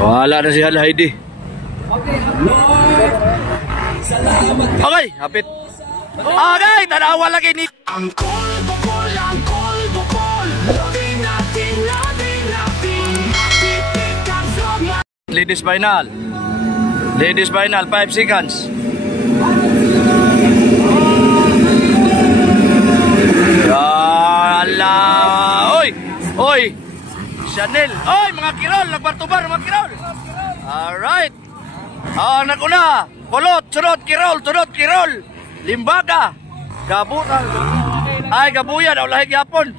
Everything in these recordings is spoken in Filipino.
Wala na si Heidi. Okay, hapit. Okay, tanawa lagi ni Ladies final. Ladies final, 5 seconds. Allah. Oy! Oy! Chanel. Oy, mga kirol, nagbartubar mga kirol. Alright. Anak ko na. Kulot, sunod kirol, sunod kirol. Limbaga. Gabutan. Ay, gabuya daw lahi gyapon.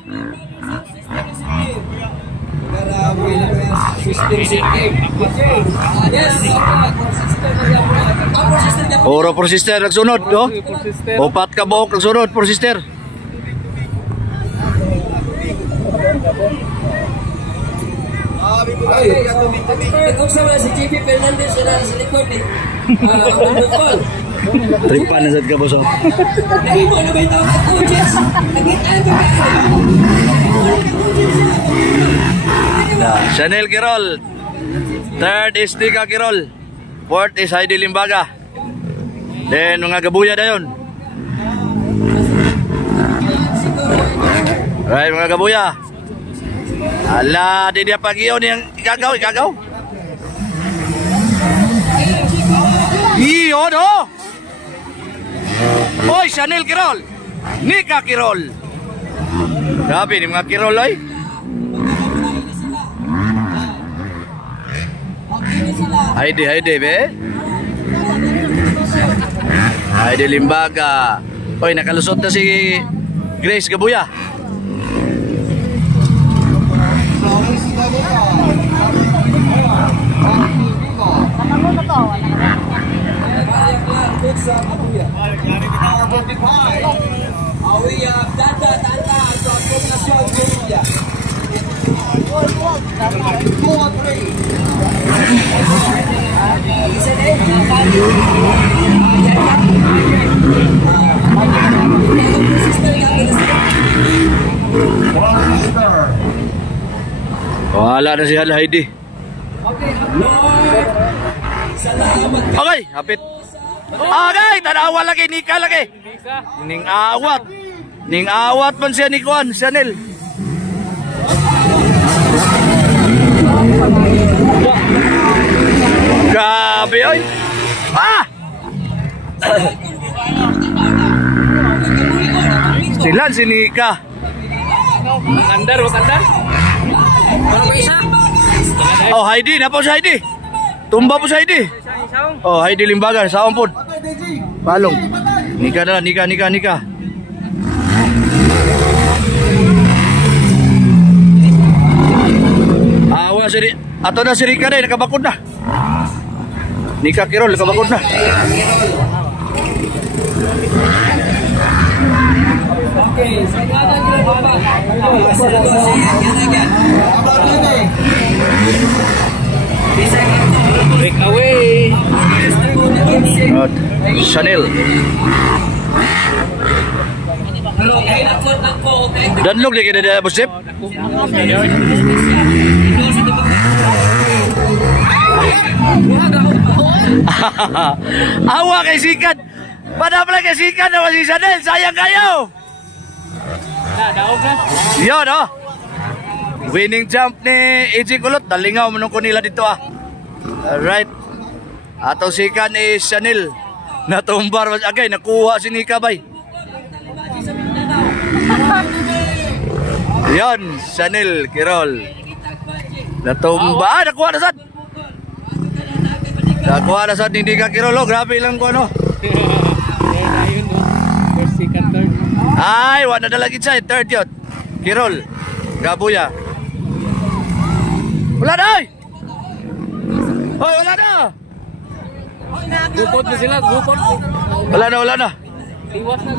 Oro por sister nagsunod, no? Opat ka buok nagsunod por sister. Si JP Fernandez na sa likod eh. Tripan na sad ka boso. Nagimo na ba ito ang coaches? Nagitaan ka Chanel Kirol. Third is Tika Kirol. Fourth is Heidi Limbaga. Then mga gabuya na yun. Right, mga gabuya. Ala, di dia pag-iyon yung ikagaw. Iyon, oh! Oy, Chanel Kirol. Nika Kirol. Grabe ni mga Kirol, ay. Heidi, be. Heidi Limbaga. Oy, nakalusot na si Grace Gabuya. Wala na si Heidi. Okay, hapit. Okay, tanawa lagi, Nika lagi. Ning awat man siya ni Kuan, Chanel. Grabe, oy. Ah! Silan si Nika. Wakandar. Oh, Heidi, na po si Heidi. Tumba po si Heidi. Oh, Heidi Limbaga, saon po. Palong. Nika na, Nika. Awa si ato na si Rika na, nakabakod na. Nika Kirol, nakabakod na. Okay, Break away. Chanel. Danlog lagi ada bosip. Awa kay sikat. Padahal kay sikat na si Chanel, sayang kayo. Daog na. Yo, no. Winning jump ni EJ Kulot. Dalingaw mo ko nila dito ah. Alright. Ato sikan ni Chanel. Natumbar mas agay. Nakuha si Nika bay. Yan. Chanel Kirol. Natumba. Nakuha na sad. Nakuha na sad ni Nika Kirol. Oh, grabe lang ko ano. Ayun no. First, second, third. Ay, wala na lagi siya. Third yun. Kirol. Gabuya. Wala na ay! Hoy, wala na! Gupot na sila, gupot. Wala na. Tiwas na.